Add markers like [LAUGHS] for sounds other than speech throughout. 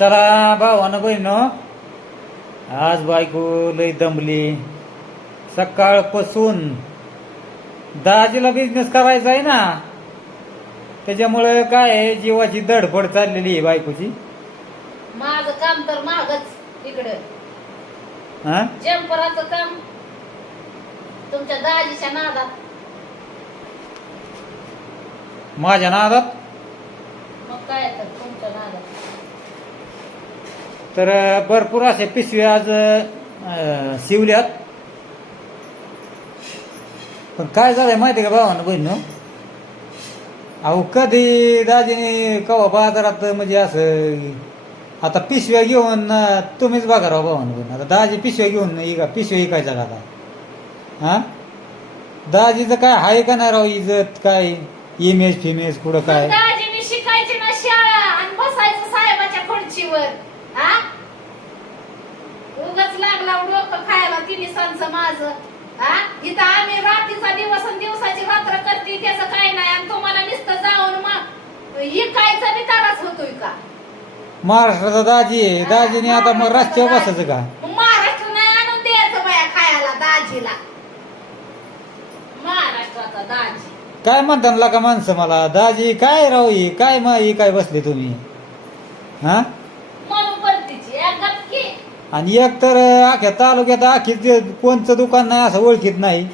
चला भावानं बहिण आज बायको लय दमली. सकाळपासून दाजीला बिझनेस करायचा आहे ना त्याच्यामुळे काय आहे, जीवाची धडपड चाललेली आहे बायकोची. माझं काम तर मागच इकडं. हा जम्पराचं काम तुमच्या दाजीच्या नादात. माझ्या नादात? मग काय तर तुमच्या नादात? तर भरपूर असे पिशव्या आज शिवल्यात. पण काय झालंय माहिती का भावानं बहिण अहो कधी दाजीने कवा बाजारात म्हणजे असं आता पिशव्या घेऊन तुम्हीच बघा राव भावानं बहिण आता दाजी पिशव्या घेऊन इका पिशव्या इकायच्या का आता? हा? दाजीचं काय आहे का नाही राव इजत काय? इमेज फिमेज कुठं काय? शिकायची ना शाळा आणि बसायचं साहेबाच्या खुर्चीवर. हा? उगाच लागला डोकं खायला तिन्ही सांचं माझं. हा? इथं आम्ही रात्रीचा दिवस दिवसाची रात्र करते त्याचं काय नाही. आणि तुम्हाला नुसतं जाऊन मग इकायचा त्रास होतोय का? महाराष्ट्राचा दाजी आहे. दाजीने आता मग रस्त्यावर बसायचं का? मग महाराष्ट्र नाही आणून द्यायचं बाया खायला दाजीला. महाराष्ट्राचा दाजी. काय म्हणता का माणसं मला? दाजी काय राव ही? काय मा ही काय बसले तुम्ही? हा म्हणून परतीची एक गपकी आणि एक तर अख्या तालुक्यात आखी कोणचं दुकान नाही असं ओळखीत नाही.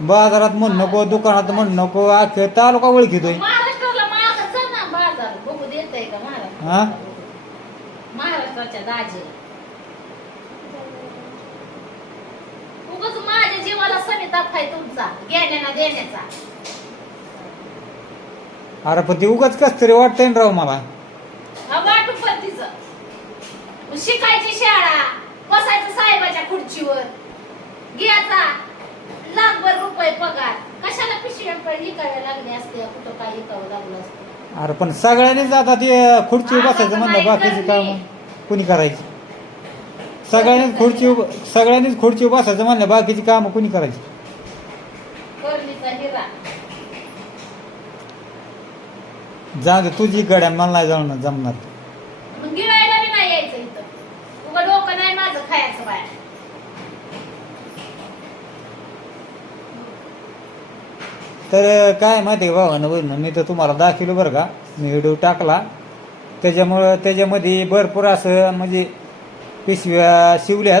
बाजारात म्हण नको दुकानात म्हण नको अख्खे तालुका ओळखीतोय. महाराष्ट्राला मागच जा ना बाजार बघू देत आहे का हा? महाराष्ट्र महाराष्ट्राच्या दाजीला उगाच माझ्या जीवाला सनिताप आहे तुमचा घेण्याना देण्याचा. अरे पण ते उगाच कस तरी वाटतंय ना राव मला. हा वाटू परतीच शिकायची शाळा बसायचं साहेबाच्या खुर्चीवर. घ्यायचा लाखभर रुपये पगार. कशाला पिशव्या पण विकाव्या लागल्या असत्या कुठं काय विकावं लागलं असतं? अरे पण सगळ्यांनीच आता ते खुर्चीवर बसायचं म्हणलं बाकीची काम कुणी करायची? सगळ्यांनीच खुर्ची सगळ्यांनीच खुर्चीवर बसायचं म्हणलं बाकीची कामं कुणी करायची? कर्लीचा हिरा. जाऊ दे तुझी गड्या मला नाही जाऊन जमणार मग गिळायला बी नाही यायचं इथं उगा डोकं नाही माझं खायचं बाया तर काय माहिती आहे भावानं बहिणं मी तर तुम्हाला दाखवलं बरं का. मी व्हिडिओ टाकला. त्याच्यामुळं त्याच्यामध्ये भरपूर असं म्हणजे पिशव्या शिवल्यात.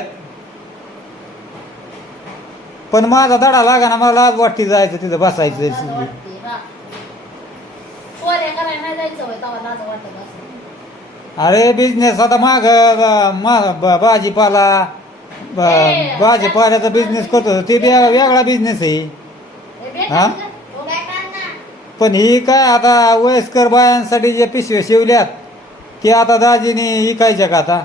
पण माझा धडा लागा ना मला आज वाटते जायचं तिथं बसायचं. अरे बिझनेस आता माग भाजीपाला भाजीपाल्याचा बिझनेस करतो. ते वेगळा बिझनेस आहे. हे भेटलं हा? का? हो काय करणार? पण ही काय आता वयस्कर बायांसाठी जे पिशव्या शिवल्यात ते आता दाजीने इकायच्या का आता?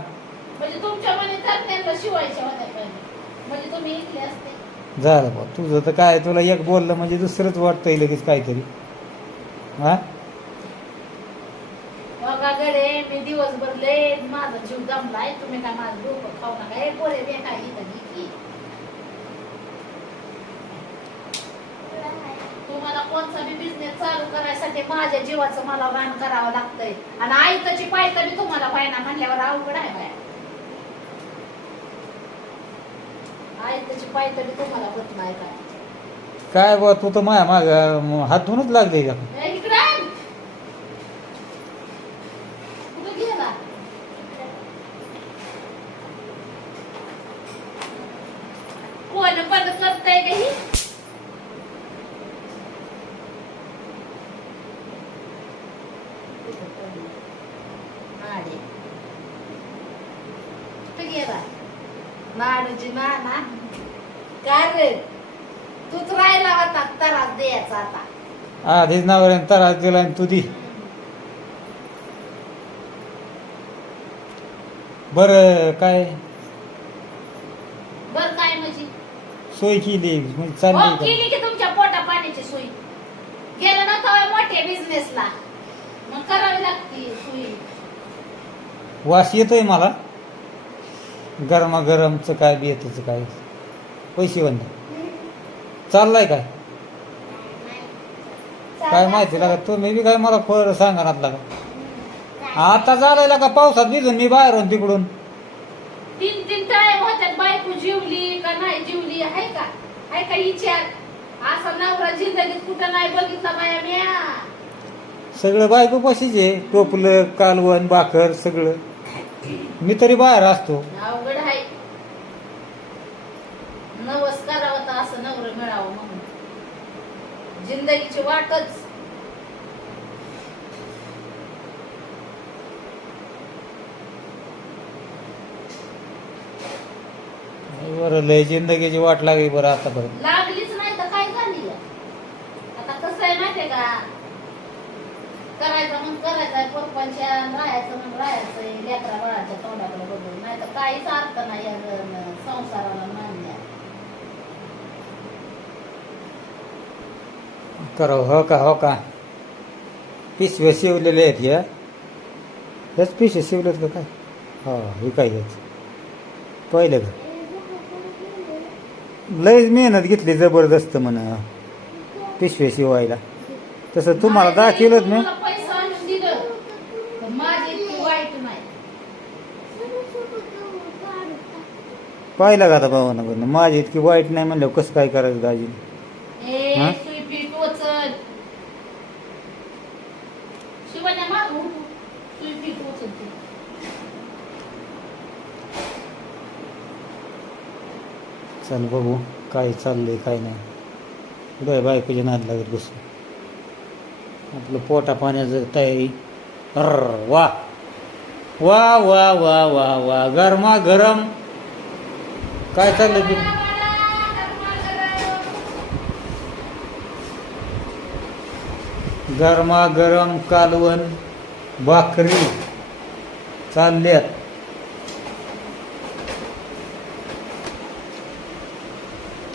म्हणजे तुमच्या मने तरण्याला शिवायच्या होत्या पहिले म्हणजे तुम्ही इथले असते. झालं बा तुझं तर काय तुला एक बोललं म्हणजे दुसरंच वाटतंय लगेच काहीतरी. हा? बघा गडे मी दिवसभर लय माझा जीव दमलाय. तुम्ही काय माझं डोकं खाऊ नका. हे पोरे बे काय इथं? घे की. तुम्हाला कोणता बी बिझनेस चालू करायसाठी माझ्या जीवाचं मला रान करावं लागतंय. आणि आयताची पायता बी तुम्हाला पाहिना म्हणल्यावर अवघड आहे बाया. आयताची पायता बी तुम्हाला होत नाही काय काय बा तू तर माया माग हात धुवूनच लागले का ए, इकडं आण. कुठं गेला कोण बंद करताय का ही आडे. कुठं गेला नाना काय रे तूच राहिला होता त्रास द्यायचा आता. आधीच नावर त्रास दिला आणि तू दी. बर काय? बर काय म्हणजे? सोय केली म्हणजे हो चालली का? केली की तुमच्या पोटा पाण्याची सोय. गेलं ना तेव्हा मोठ्या बिझनेसला मग करावी लागती सोयी. वास येतोय मला. गरमागरमचं काय बी येतच काय? पैसे बंद. चाललाय काय? काय माहिती लागा तुम्ही बी काय मला फळ सांगा लागा. आता झालेला का पावसात भिजून मी बाहेरून तिकडून. तीन तीन टाइम बायको जीवली का नाही जीवली आहे का? आहे का विचार? असा नवरा जिंदगीत कुठं नाही बघितला बाया म्या. सगळं बायको पशीच आहे? टोपलं कालवण भाकर सगळं. मी तरी बाहेर असतो. अवघड आहे. नवस करावं तर असं नवरं मिळावं म्हणून. जिंदगीची वाटच. बरं लय जिंदगीची वाट लागली बरं आता बरं लागलीच नाही तर काय झाली आता कसं आहे माहितीये का करायचं पोरपांच्या करायचंय पप्पांच्या राहायचं मग राहायचंय लेकरा बाळाच्या तोंडाकडे बघून नाही तर काहीच अर्थ नाही या संसाराला मानल्या तर हो का हो का? पिशव्या शिवलेले आहेत या हेच पिशव्या शिवल्यात का काय? हो हे काय घ्यायचं पहिले का? लयच मेहनत घेतली जबरदस्त म्हण. पिशव्या शिवायला तसं तुम्हाला दाखवलंच मी मला पैसा आणून दिलं तर माझी इतकी वाईट नाही पाहिलं का आता भावानं माझी इतकी वाईट नाही म्हणल्यावर कसं काय करायचं दाजी? हा? चल बघू काय चाललंय काय नाही. कुठं बायकोच्या नाद लागत बसू आपलं पोटा पाण्याचं तयारी. अर्र वा. वा वा वा वा वा. गरमा गरम. काय चाललंय ते गरमा गरम कालवण भाकरी चालल्यात.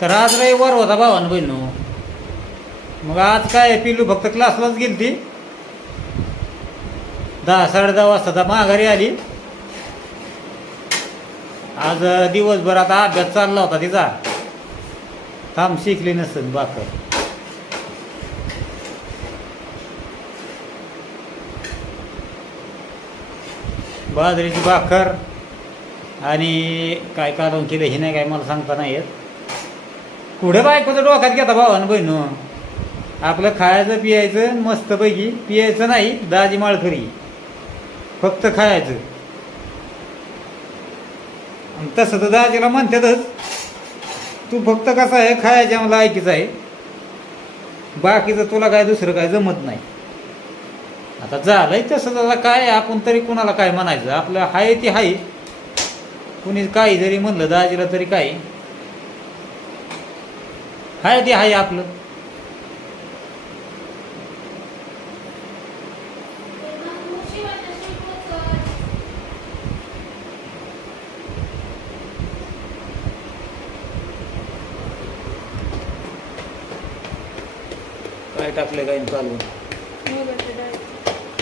तर आज रविवार होता भावान बहिणू मग आज काय पिलू फक्त क्लासलाच गेली ती दहा साडे दहा वाजता माघारी आली. आज दिवसभर आता अभ्यास चालला होता तिचा. थांब शिकली नसेल बाकर. बाजरीची भाकर आणि काय कारण केलं हे नाही काय मला सांगता नाही येत. पुढे बायकोचं डोक्यात घेता भावानं बहिणू? आपलं खायचं पियायचं मस्तपैकी. पियायचं नाही दाजी माळकरी. फक्त खायचं. तसं तर दाजीला म्हणतातच तू फक्त कसं आहे खायच्या मला ऐकीचं आहे. बाकीचं तुला काय दुसरं काय जमत नाही. आता झालंय तसं त्याला काय आपण तरी कुणाला काय म्हणायचं? आपलं हाय ते हाय. कुणी काही जरी म्हणलं दाजीला तरी काय? हाय ते हाय आपलं. टाकले काय चालू?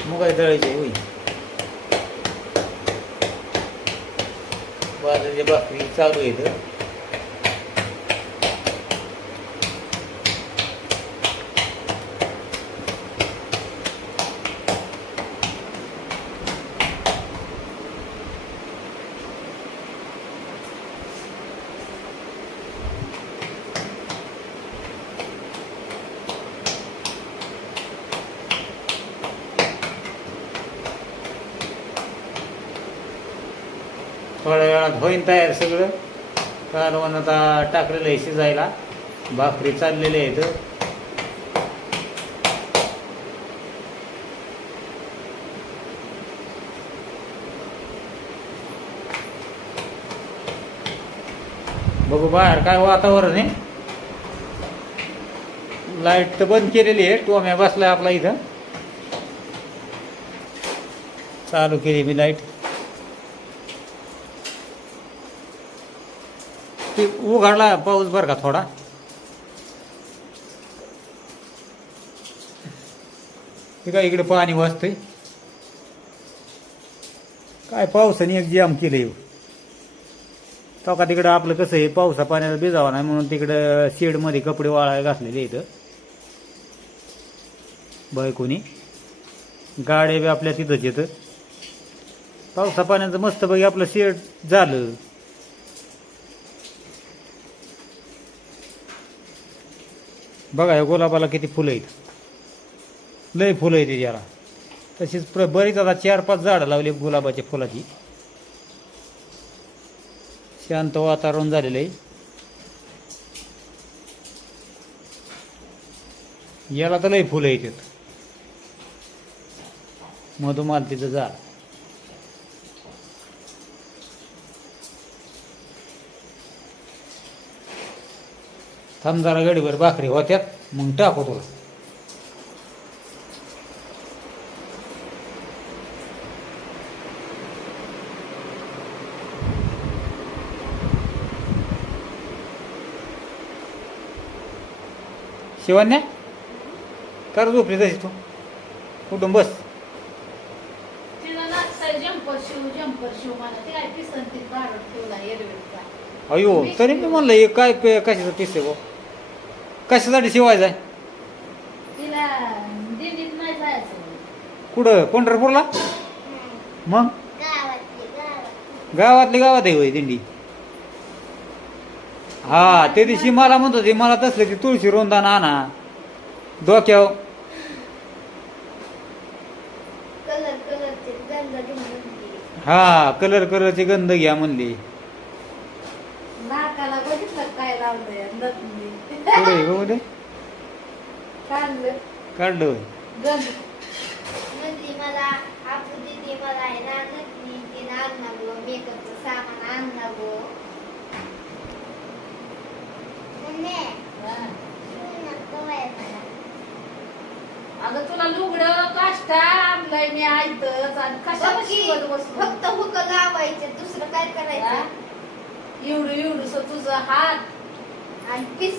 मग काय तळायचे? होई बाजरीच्या भाकरी चालू आहेत. होईन तयार सगळं. कालवण आता टाकलेलं आहे शिजायला. भाकरी चाललेले आहेत. बघू बाहेर काय वातावरण आहे. लाइट तर बंद केलेली आहे. टोम्या बसलाय आपला इथं. चालू केली मी लाइट. ते उघडला पाऊस बरं का थोडा? ते काय इकडे पाणी वाजतंय काय पावसाने एक जाम केलं येऊ हो. तो का तिकडं आपलं कसं आहे पावसा पाण्याचा भिजावा नाही म्हणून तिकडं शेडमध्ये कपडे वाळायला घातलेले इथं बायकोनी. गाड्या बी आपल्या तिथंच येतं पावसा पाण्याचं मस्तपैकी आपलं शेड झालं. बघा या गुलाबाला किती फुलं आहेत. लय फुलं आहेत याला. तशीच प्र बरीच आता चार पाच झाडं लावली गुलाबाच्या फुलाची. शांत वातावरण झालेलं आहे. याला तर लय फुलं येतात मधुमालतीचं झाड. थांब जरा गडीभर भाकरी होत्यात मग टाकू तुला. शिवण्या कर झोपली तशी तू. कुठून बस? अयो तरी मी म्हणलं हे काय कशाचं पिस आहे गो? कशासाठी शिवायचं आहे? तिला दिंडीत नाही जायचं. कुठं? पंढरपूरला? मग? गावातली गावात आहे होय दिंडी. हा ते दिवशी मला म्हणत होते मला तसलं की तुळशी रोंदान आणा. डोक्यावर. कलर कलरचे गंध घेऊन हा कलर कलरची गंध घ्या म्हणली. नाकाला बघितलं काय लावलंय? काढलं. काढलं होय. मला आहे ना नटनी तिने आणणार गो मेकअपचं सामान आणणार गो. मम्मी, हा. शिवून कवाय मला. अगं तुला लुगडं काष्टा आणलंय मी आयतच आणि कशाला बघ की, शिवत बसू फक्त हुक लावायचे दुसरं काय हा? करायचं एवढं एवढंस तुझं हात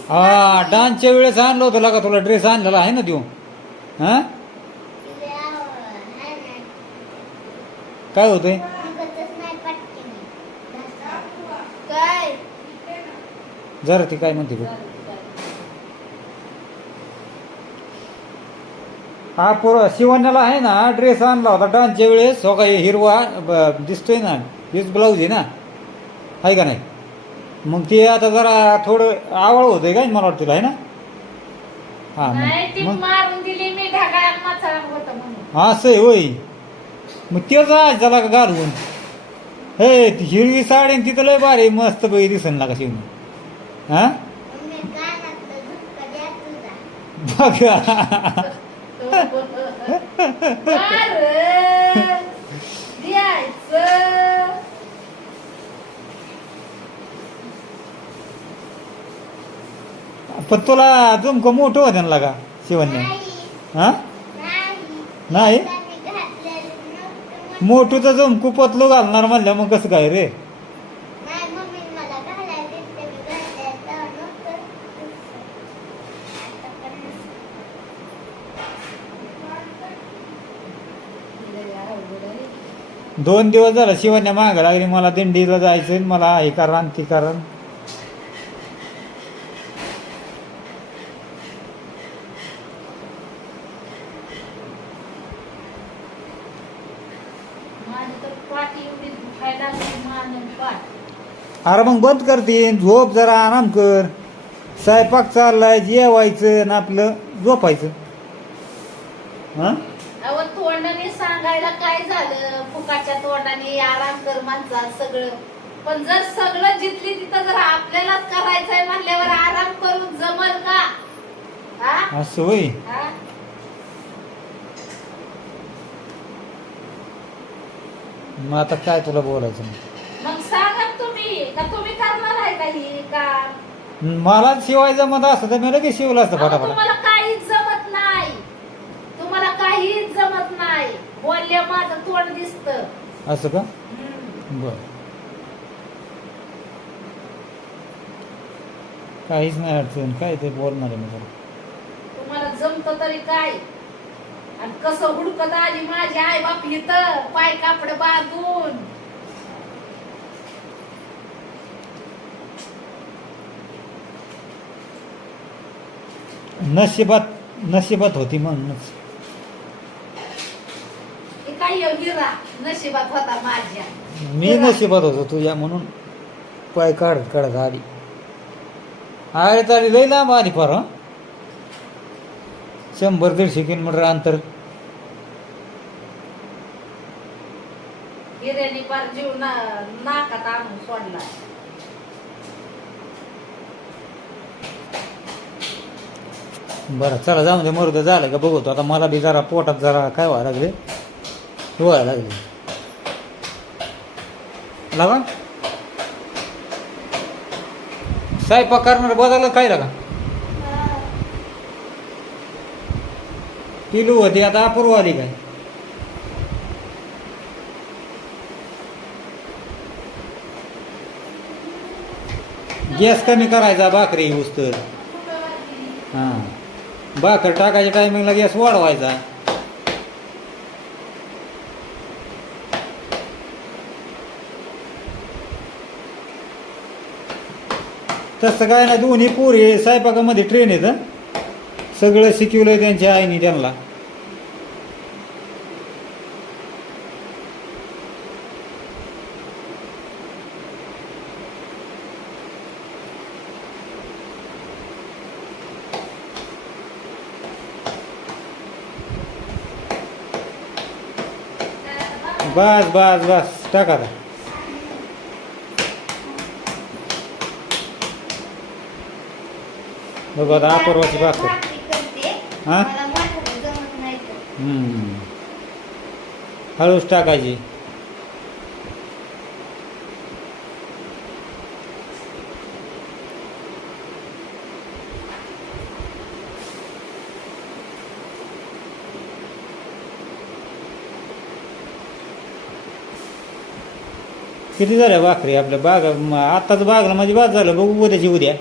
हा डान्सच्या वेळेस आणलं होतं का तुला ड्रेस आणलेला आहे ना देऊ हा. काय होतंय? जरा ती काय म्हणते हा पोर शिवण्याला आहे ना ड्रेस आणला होता डान्सच्या वेळेस. हो का हिरवा दिसतोय ना. हेच ब्लाऊज आहे ना. आहे का नाही? मग ते आता जरा थोडं आवड होतंय काय मला वाटतं तुला, आहे ना? हा नाही ती मग मग मारून दिली मी ढगाळ्यात माचा होत म्हणून. हा असं आहे होय. मग तेच आज झाला का घालून हे ती हिरवी साडी आणि तिथं लय भारी मस्त पैकी दिसन लागा शिवून. हा? बघा. [LAUGHS] बरं. द्यायचं पण तुला झुमकं मोठं होतं ना लागा शिवण्या. हां? हा नाही? मोठूचं झुमकू पतलू घालणार म्हणलं मग कसं काय रे? दोन दिवस झालं शिवण्या मागं लागली मला दिंडीला जायचं मला हे कारण ती कारण माझी तर पाठी एवढी दुखायला लागली मान आणि पाठ अरे मग बंद करते झोप जरा आराम कर. स्वयंपाक चाललाय जेवायचं ना आपलं झोपायचं. हा? अहो तोंडाने सांगायला काय झालं? फुकाच्या तोंडाने आराम कर माणसा सगळं. पण जर सगळं जिथली तिथं जर आपल्यालाच करायचंय म्हणल्यावर आराम करून जमल का? हा? असं होय. हा? मग आता काय तुला बोलायचं? का तुम्ही करणार आहे का ही मला शिवाय जमत असतं तर मी लगेच शिवलं असतं अहो, फटाफट. तुम्हाला काहीच जमत नाही. तुम्हाला काहीच जमत नाही. बोलले माझं तोंड दिसत. असं का? बर. काहीच नाही अडचण. काय ते बोलणार आहे मी जरा. तुम्हाला जमत तरी काय? आणि कसं हुडकत आली माझी आई बाप इथं? पाय कापड बांधून. नशिबात नशिबात होती म्हणूनच. काय हिरा नशिबात होता माझ्या. मी नशिबात होतो तुझ्या म्हणून. पाय काढत काढत आली आळे चाली लई लांब आली फार हं? शंभर दीडशे किलोमीटर अंतर. हिऱ्याने पार जीव ना नाकात आणून सोडला. बरं चला जाऊन दे मरुद झालं का बघतो आता मला बी जरा पोटात जरा काय व्हायला लागले? व्हायला लागले. लागा स्वयंपाक करणार बदललं काय लागा? पिलू होती आता अपूर्व आली काय? गॅस कमी करायचा भाकरी उस्तर. हां. भाकर टाकायच्या टायमिंगला गॅस वाढवायचा. तसं काय नाही दोन्ही पोरी स्वयंपाकामध्ये ट्रेन येतं सगळं शिकवलंय त्यांच्या आईने त्यांना. बस बस बस. टाका आता. बघू आता अपूर्वाची भाकर हा? हळूच टाकायची. किती झाल्या भाकरी आपल्या बाग आत्ताच बागला माझी बाद झालं बघू उद्याची उद्या.